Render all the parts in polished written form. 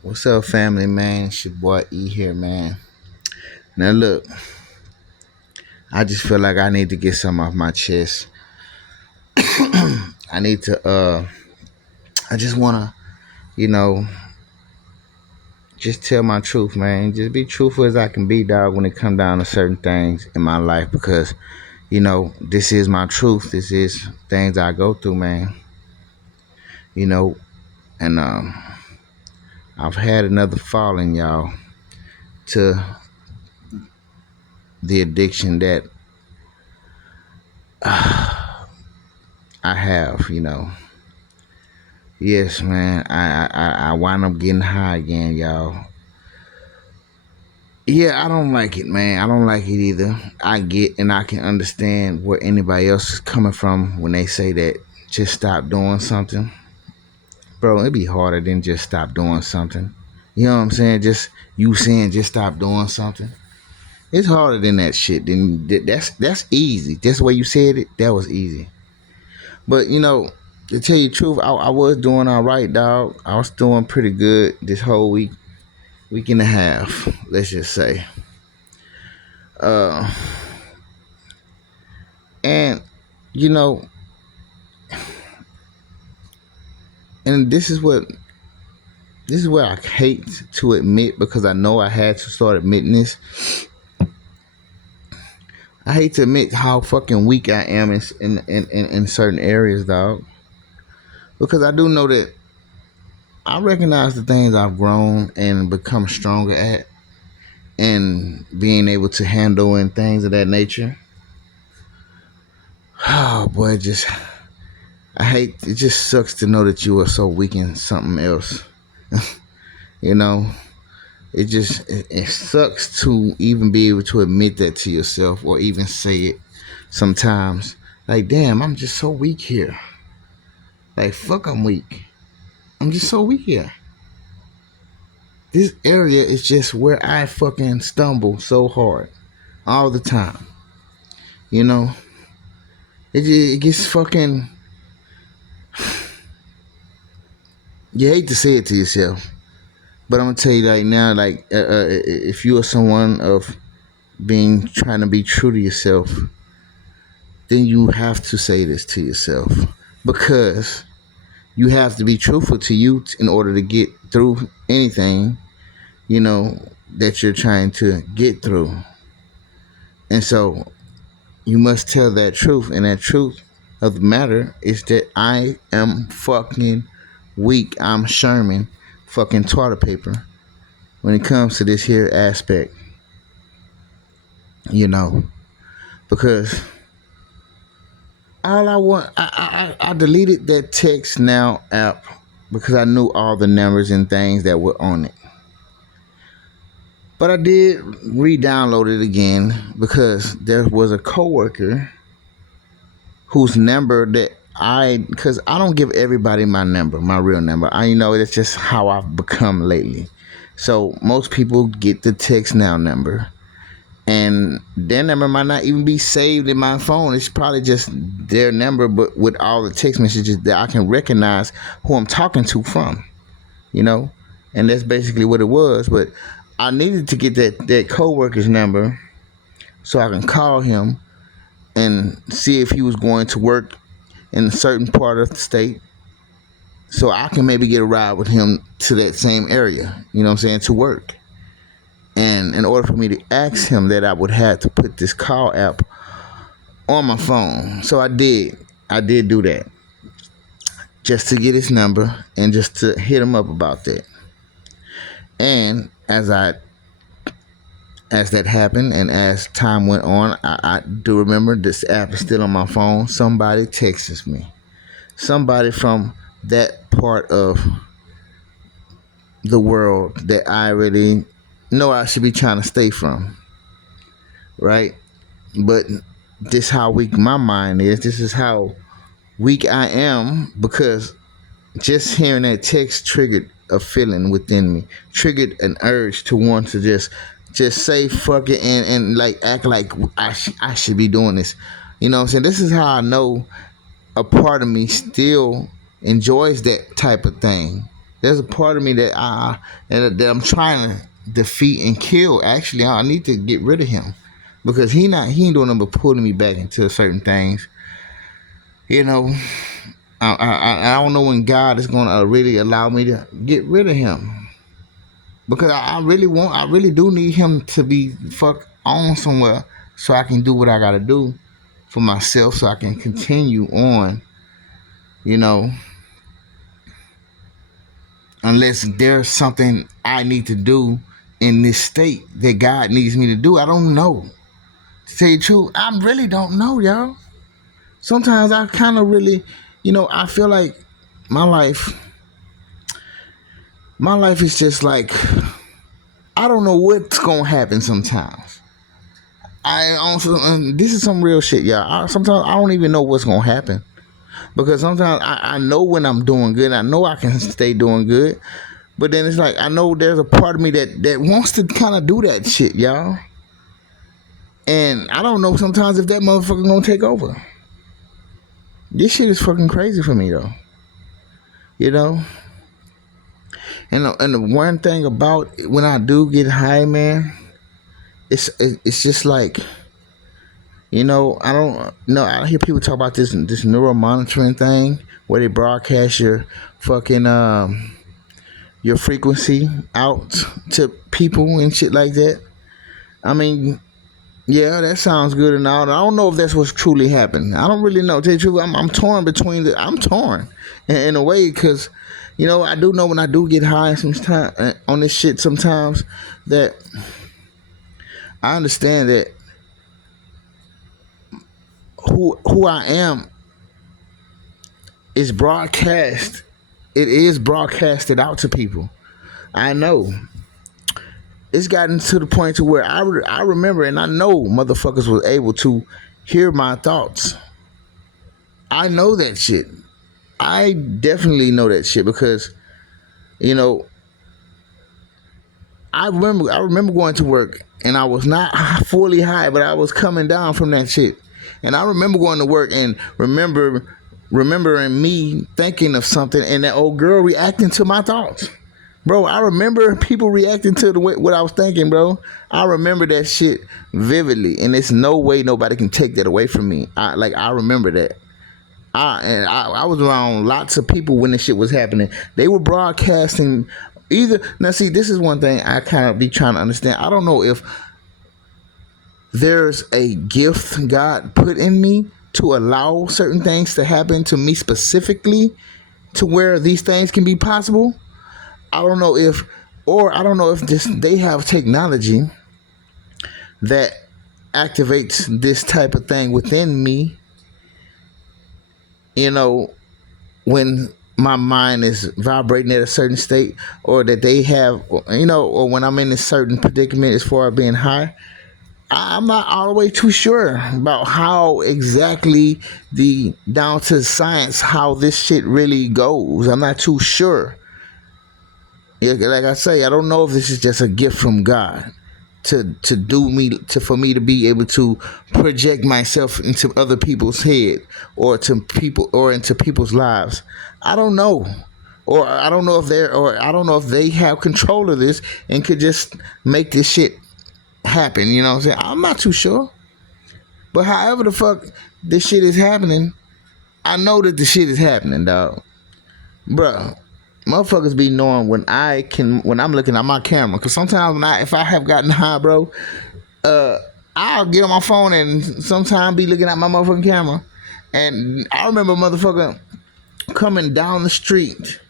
What's up, family, man? It's your boy E here, man. Now, look, I just feel like I need to get something off my chest. I need to, I just want to, you know, just tell my truth, man. Just be truthful as I can be, dog, when it come down to certain things in my life because, this is my truth. This is things I go through, man. You know, and I've had another falling, y'all, to the addiction that I have, Yes, man. I wind up getting high again, y'all. Yeah, I don't like it, man. I don't like it either. I get and I can understand where anybody else is coming from when they say that just stop doing something. Bro, it'd be harder than just stop doing something. You know what I'm saying? Just you saying just stop doing something. It's harder than that shit. That's easy. Just the way you said it, that was easy. But to tell you the truth, I was doing all right, dog. I was doing pretty good this whole week and a half, let's just say. Uh, and you know, and this is what I hate to admit because I know I had to start admitting this. I hate to admit how fucking weak I am in certain areas, dog. Because I do know that I recognize the things I've grown and become stronger at, and being able to handle and things of that nature. Oh boy, just I hate it. Just sucks to know that you are so weak in something else. you know, it sucks to even be able to admit that to yourself or even say it sometimes. Like, damn, I'm just so weak here. Like, fuck, I'm weak. I'm just so weak here. This area is just where I fucking stumble so hard all the time. You know, it gets fucking. You hate to say it to yourself, but I'm gonna tell you right now, like, if you are someone of being trying to be true to yourself, then you have to say this to yourself because you have to be truthful to you in order to get through anything, you know, that you're trying to get through. And so you must tell that truth, and that truth of the matter is that I am fucking weak. I'm Sherman fucking toilet paper when it comes to this here aspect, you know, because all I want, I deleted that Text Now app because I knew all the numbers and things that were on it. But I did re-download it again because there was a coworker whose number that because I don't give everybody my number, my real number. That's just how I've become lately. So most people get the Text Now number, and their number might not even be saved in my phone. It's probably just their number, but with all the text messages that I can recognize who I'm talking to from, you know, and that's basically what it was. But I needed to get that coworker's number so I can call him and see if he was going to work in a certain part of the state, so I can maybe get a ride with him to that same area. You know what I'm saying, to work. And in order for me to ask him that, I would have to put this call app on my phone. So I did. I did do that just to get his number and just to hit him up about that. And as that happened and as time went on, I do remember this app is still on my phone. Somebody texts me. Somebody from that part of the world that I really know I should be trying to stay from. Right? But this how weak my mind is. This is how weak I am because just hearing that text triggered a feeling within me, triggered an urge to want to just say fuck it and like act like I should be doing this. You know what I'm saying? This is how I know a part of me still enjoys that type of thing. There's a part of me that I'm trying to defeat and kill. Actually, I need to get rid of him because he ain't doing nothing but pulling me back into certain things. You know, I don't know when God is gonna really allow me to get rid of him because I really do need him to be fuck on somewhere so I can do what I gotta do for myself so I can continue on. You know, unless there's something I need to do in this state that God needs me to do. I don't know. To tell you the truth, I really don't know, y'all. Sometimes I kind of really, I feel like my life, my life is just like I don't know what's gonna happen. Sometimes I also, and this is some real shit, y'all. Sometimes I don't even know what's gonna happen because sometimes I know when I'm doing good. I know I can stay doing good, but then it's like I know there's a part of me that wants to kind of do that shit, y'all. And I don't know sometimes if that motherfucker gonna take over. This shit is fucking crazy for me though. You know? And the one thing about when I do get high, man, it's just like, I don't know. I hear people talk about this neural monitoring thing where they broadcast your fucking your frequency out to people and shit like that. I mean, yeah, that sounds good and all. I don't know if that's what's truly happened. I don't really know. To tell you the truth, I'm torn between I'm torn in a way because, I do know when I do get high sometimes on this shit sometimes that I understand that who I am is broadcast. It is broadcasted out to people. I know. It's gotten to the point to where I remember and I know motherfuckers was able to hear my thoughts. I know that shit. I definitely know that shit because you know I remember going to work and I was not fully high, but I was coming down from that shit. And I remember going to work and remembering me thinking of something and that old girl reacting to my thoughts. Bro, I remember people reacting to the way what I was thinking, bro. I remember that shit vividly, and there's no way nobody can take that away from me. I remember that. I was around lots of people when this shit was happening. They were broadcasting either. Now, see, this is one thing I kind of be trying to understand. I don't know if there's a gift God put in me to allow certain things to happen to me specifically to where these things can be possible. I don't know if, or I don't know if they have technology that activates this type of thing within me. You know, when my mind is vibrating at a certain state, or that they have, or when I'm in a certain predicament as far as being high. I'm not all the way too sure about how exactly the down to science how this shit really goes. I'm not too sure. Like I say, I don't know if this is just a gift from God for me to be able to project myself into other people's head or into people's lives. I don't know. Or I don't know if they have control of this and could just make this shit happen. You know what I'm saying? I'm not too sure. But however the fuck this shit is happening, I know that the shit is happening, dog. Bruh, motherfuckers be knowing when I'm looking at my camera. Cause sometimes if I have gotten high, bro, I'll get on my phone and sometimes be looking at my motherfucking camera. And I remember a motherfucker coming down the street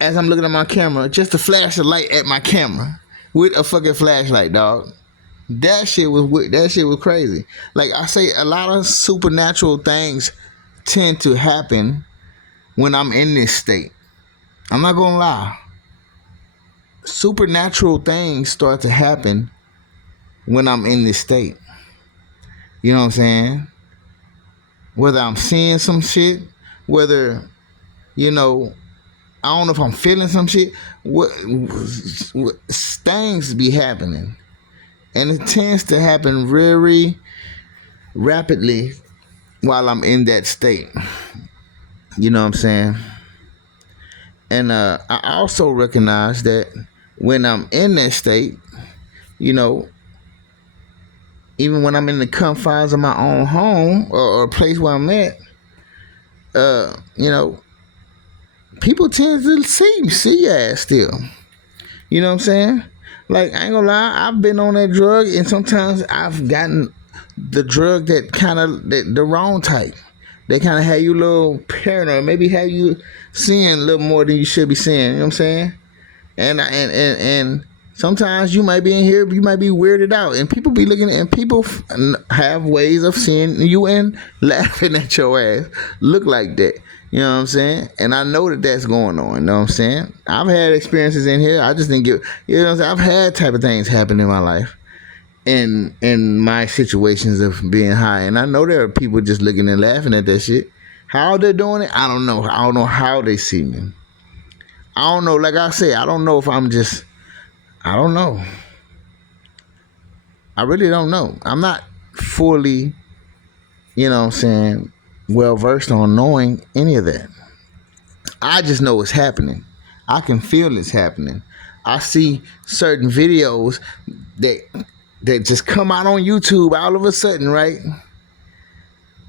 as I'm looking at my camera just to flash a light at my camera with a fucking flashlight, dog. That shit was crazy. Like I say, a lot of supernatural things tend to happen when I'm in this state. I'm not gonna lie. Supernatural things start to happen when I'm in this state. You know what I'm saying? Whether I'm seeing some shit, whether, I don't know if I'm feeling some shit. What things be happening, and it tends to happen very rapidly while I'm in that state. You know what I'm saying? And I also recognize that when I'm in that state, you know, even when I'm in the confines of my own home or place where I'm at, you know, people tend to see your ass still. You know what I'm saying? Like, I ain't gonna lie, I've been on that drug, and sometimes I've gotten the drug that kind of the wrong type. They kind of have you a little paranoid, maybe have you seeing a little more than you should be seeing. You know what I'm saying? And sometimes you might be in here, you might be weirded out, and people be looking, and people have ways of seeing you and laughing at your ass. Look like that. You know what I'm saying? And I know that that's going on. You know what I'm saying? I've had experiences in here. I just didn't get. You know what I'm saying? I've had type of things happen in my life, in my situations of being high, and I know there are people just looking and laughing at that shit. How they're doing it, I don't know. I don't know how they see me. I don't know. Like I said, I don't know if I'm just. I don't know. I really don't know. I'm not fully, you know what I'm saying, well versed on knowing any of that. I just know it's happening. I can feel it's happening. I see certain videos that just come out on YouTube all of a sudden, right?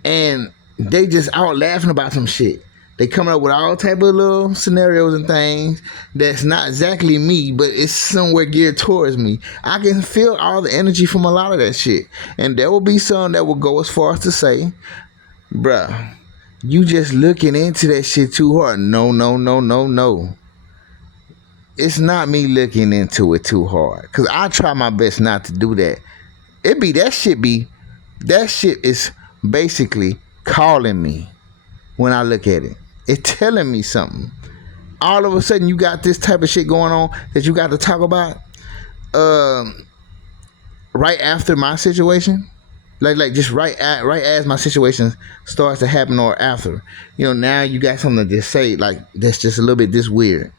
And they just out laughing about some shit. They coming up with all type of little scenarios and things that's not exactly me, but it's somewhere geared towards me. I can feel all the energy from a lot of that shit. And there will be some that will go as far as to say, bruh, you just looking into that shit too hard. No, no, no, no, no. It's not me looking into it too hard. Cause I try my best not to do that. That shit is basically calling me when I look at it. It's telling me something. All of a sudden, you got this type of shit going on that you got to talk about. Right after my situation, like just right as my situation starts to happen or after, now you got something to just say like that's just a little bit this weird.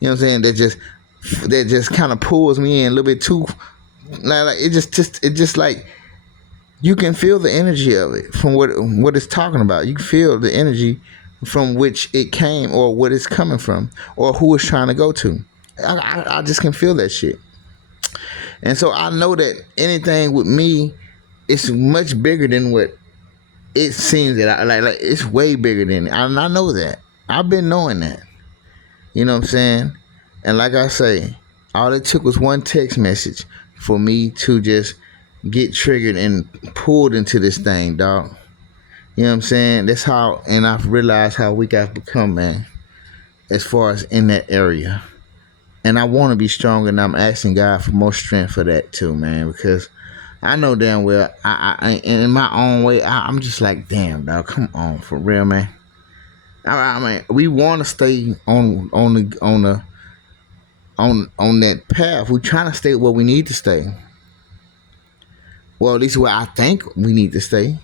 You know what I'm saying? That just kind of pulls me in a little bit too. Like it just like you can feel the energy of it from what it's talking about. You can feel the energy from which it came or what it's coming from or who it's trying to go to. I just can feel that shit. And so I know that anything with me, it's much bigger than what it seems that I like it's way bigger than it. And I know that. I've been knowing that. You know what I'm saying? And like I say, all it took was one text message for me to just get triggered and pulled into this thing, dog. You know what I'm saying? That's how, and I've realized how weak I've become, man, as far as in that area. And I want to be stronger, and I'm asking God for more strength for that too, man, because I know damn well, I in my own way, I'm just like, damn, dog, come on, for real, man. I mean, we want to stay on that path. We're trying to stay where we need to stay. Well, at least where I think we need to stay.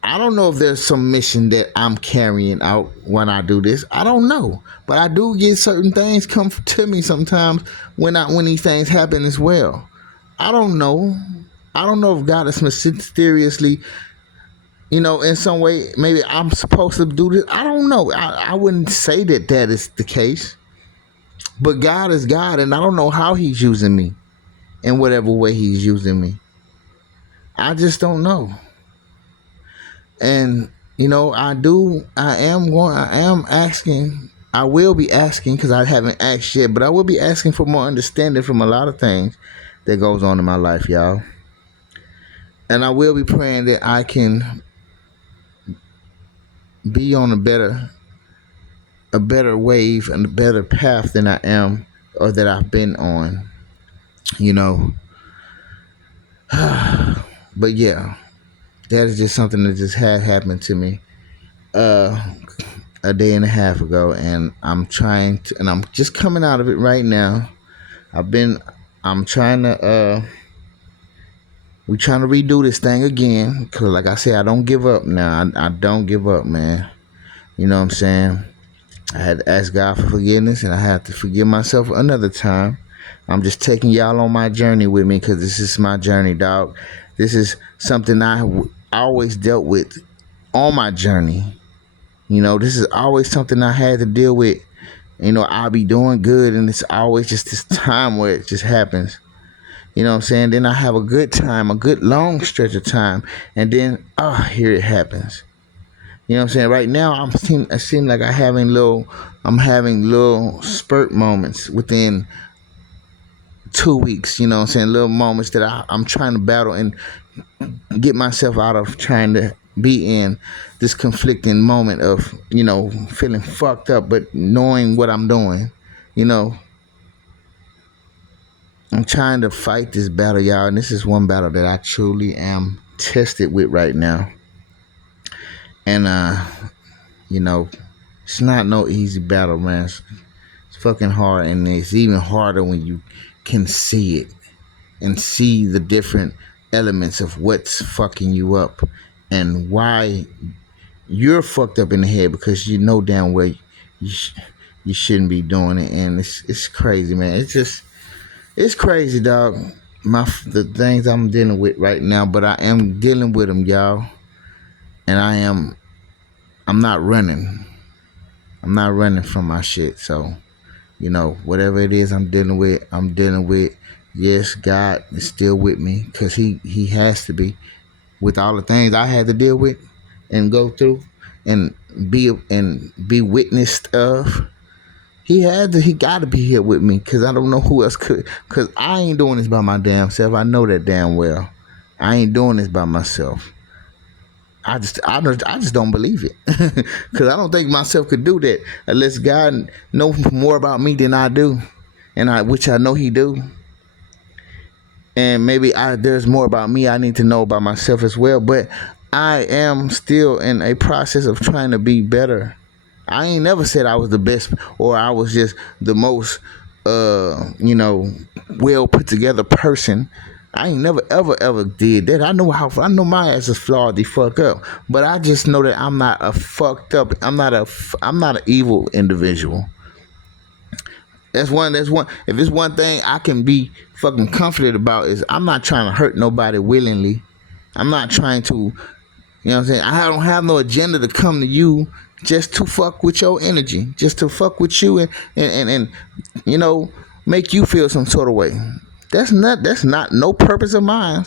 I don't know if there's some mission that I'm carrying out when I do this. I don't know, but I do get certain things come to me sometimes when these things happen as well. I don't know. I don't know if God is mysteriously, in some way, maybe I'm supposed to do this. I don't know. I wouldn't say that is the case, but God is God, and I don't know how He's using me in whatever way He's using me. I just don't know. And I am asking, I will be asking, because I haven't asked yet, but I will be asking for more understanding from a lot of things that goes on in my life, y'all. And I will be praying that I can be on a better wave and a better path than I am or that I've been on, but yeah, that is just something that just had happened to me a day and a half ago, and I'm just coming out of it right now. I'm trying to we're trying to redo this thing again, because like I said, I don't give up now. I don't give up, man. You know what I'm saying? I had to ask God for forgiveness, and I had to forgive myself another time. I'm just taking y'all on my journey with me, because this is my journey, dog. This is something I always dealt with on my journey. This is always something I had to deal with. I'll be doing good, and it's always just this time where it just happens. You know what I'm saying? Then I have a good time, a good long stretch of time, and then here it happens. You know what I'm saying? Right now, I seem like I'm having little spurt moments within 2 weeks. You know what I'm saying? Little moments that I'm trying to battle and get myself out of trying to be in this conflicting moment of feeling fucked up, but knowing what I'm doing. You know, I'm trying to fight this battle, y'all, and this is one battle that I truly am tested with right now. And you know, it's not no easy battle, man. It's fucking hard, and it's even harder when you can see it and see the different elements of what's fucking you up and why you're fucked up in the head, because you know damn well you shouldn't be doing it. And it's crazy, man. It's crazy, dog. The things I'm dealing with right now, but I am dealing with them, y'all. And I'm not running. I'm not running from my shit. So, whatever it is I'm dealing with. Yes, God is still with me, because he has to be, with all the things I had to deal with and go through and be witnessed of. He got to be here with me, because I don't know who else could, because I ain't doing this by my damn self. I know that damn well. I ain't doing this by myself. I just don't believe it, because I don't think myself could do that unless God knows more about me than I do, which I know He do. And maybe there's more about me I need to know about myself as well. But I am still in a process of trying to be better. I ain't never said I was the best or I was just the most, well put together person. I ain't never ever did that. I know my ass is flawed the fuck up, but I just know that I'm not a fucked up. I'm not an evil individual. That's one. If it's one thing I can be fucking comforted about, is I'm not trying to hurt nobody willingly. I'm not trying to, what I'm saying? I don't have no agenda to come to you just to fuck with your energy, just to fuck with you and make you feel some sort of way. That's not no purpose of mine.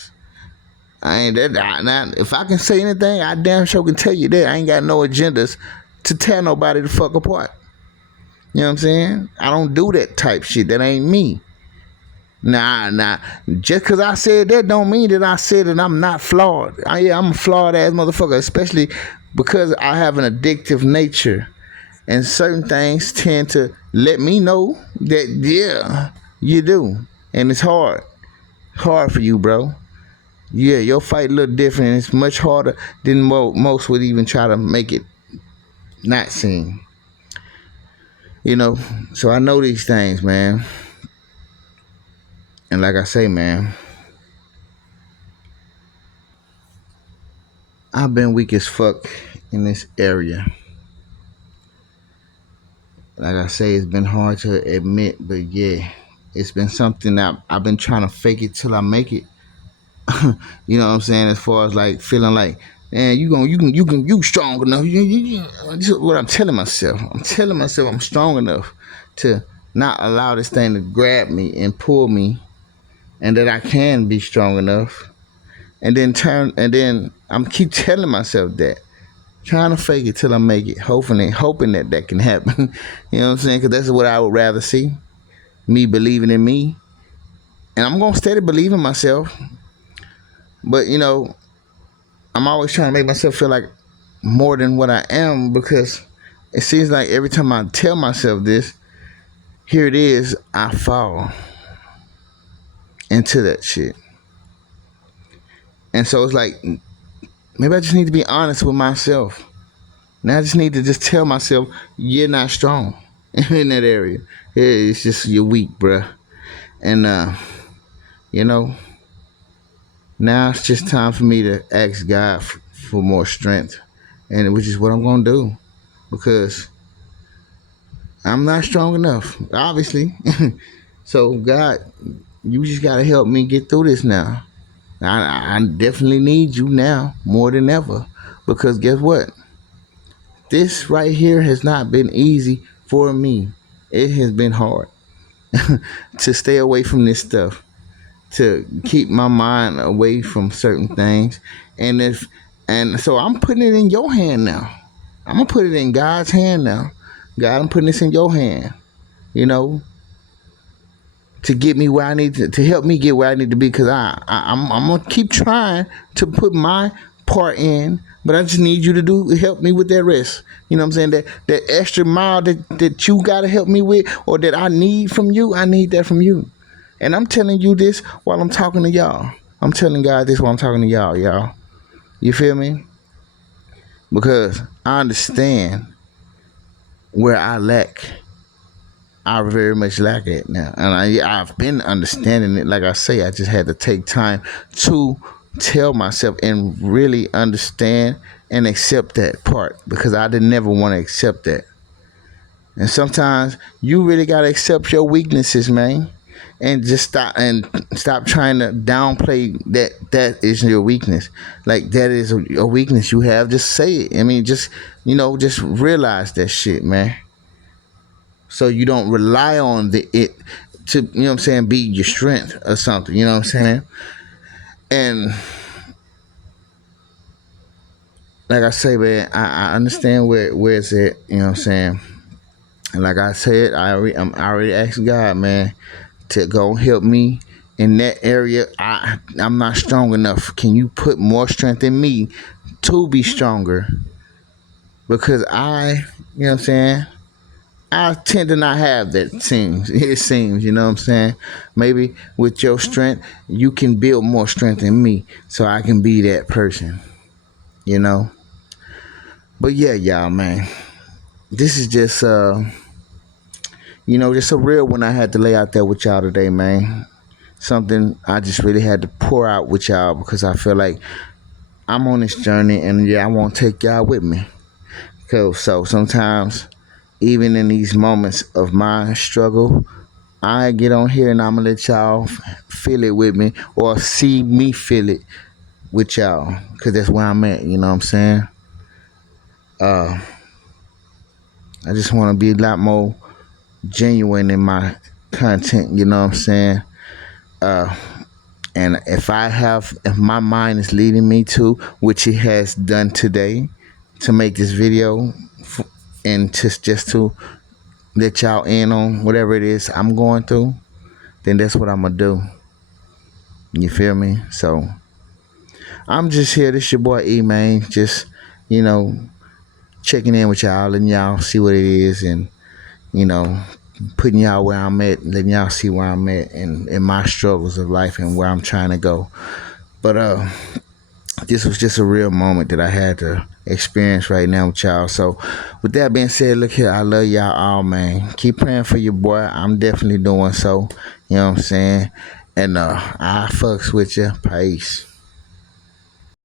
I ain't that. Now, if I can say anything, I damn sure can tell you that I ain't got no agendas to tear nobody the fuck apart. You know what I'm saying? I don't do that type shit. That ain't me. Nah. Just because I said that don't mean that I said that I'm not flawed. I'm a flawed ass motherfucker, especially because I have an addictive nature. And certain things tend to let me know that, yeah, you do. And it's hard. Hard for you, bro. Yeah, your fight a little different. And it's much harder than most would even try to make it not seem. So I know these things, man. And like I say, man, I've been weak as fuck in this area. Like I say, it's been hard to admit, but yeah, it's been something that I've been trying to fake it till I make it. You know what I'm saying? As far as like feeling like, man, you strong enough. This is what I'm telling myself. I'm telling myself I'm strong enough to not allow this thing to grab me and pull me, and that I can be strong enough. And then I'm keep telling myself that, trying to fake it till I make it, hoping that can happen. You know what I'm saying? Because that's what I would rather see. Me believing in me, and I'm gonna steady believe in myself. But I'm always trying to make myself feel like more than what I am, because it seems like every time I tell myself this, here it is, I fall into that shit. And so it's like, maybe I just need to be honest with myself. Now I just need to just tell myself, you're not strong in that area. It's just you're weak, bruh. And now it's just time for me to ask God for more strength, and which is what I'm gonna do, because I'm not strong enough, obviously. So God, you just gotta help me get through this now. I definitely need you now more than ever, because guess what? This right here has not been easy for me. It has been hard to stay away from this stuff, to keep my mind away from certain things. And if and so I'm putting it in your hand now. I'm gonna put it in God's hand now. God, I'm putting this in your hand. You know, to get me where I need to help me get where I need to be. Because I'm gonna keep trying to put my part in, but I just need you to help me with that rest. You know what I'm saying? That extra mile that you gotta help me with, or that I need from you, I need that from you. And I'm telling you this while I'm talking to y'all. I'm telling God this while I'm talking to y'all. You feel me? Because I understand where I lack. I very much lack it now, and I've been understanding it. Like I say, I just had to take time to tell myself and really understand and accept that part, because I didn't never want to accept that. And sometimes you really gotta accept your weaknesses, man, and just stop trying to downplay that is your weakness. Like, that is a weakness you have. Just say it. I mean, just realize that shit, man. So you don't rely on it to, you know what I'm saying, be your strength or something. You know what I'm saying? And like I say, man, I understand where it's at. You know what I'm saying? And like I said, I already asked God, man, to go help me in that area. I'm not strong enough. Can you put more strength in me to be stronger? Because you know what I'm saying, I tend to not have that. It seems, you know what I'm saying? Maybe with your strength, you can build more strength in me so I can be that person, you know? But yeah, y'all, man, this is just, just a real one I had to lay out there with y'all today, man. Something I just really had to pour out with y'all, because I feel like I'm on this journey, and yeah, I want to take y'all with me. So sometimes, even in these moments of my struggle, I get on here and I'm gonna let y'all feel it with me, or see me feel it with y'all, because that's where I'm at. You know what I'm saying? Uh, I just want to be a lot more genuine in my content. You know what I'm saying? Uh, and if my mind is leading me to, which it has done today, to make this video, and just to let y'all in on whatever it is I'm going through, then that's what I'm gonna do. You feel me? So I'm just here. This your boy E, man. Just, you know, checking in with y'all, letting y'all see what it is, and, you know, putting y'all where I'm at, letting y'all see where I'm at, and in my struggles of life and where I'm trying to go. But this was just a real moment that I had to experience right now with y'all. So with that being said, look here, I love y'all all, man. Keep praying for your boy. I'm definitely doing so. You know what I'm saying? And I fucks with you. Peace.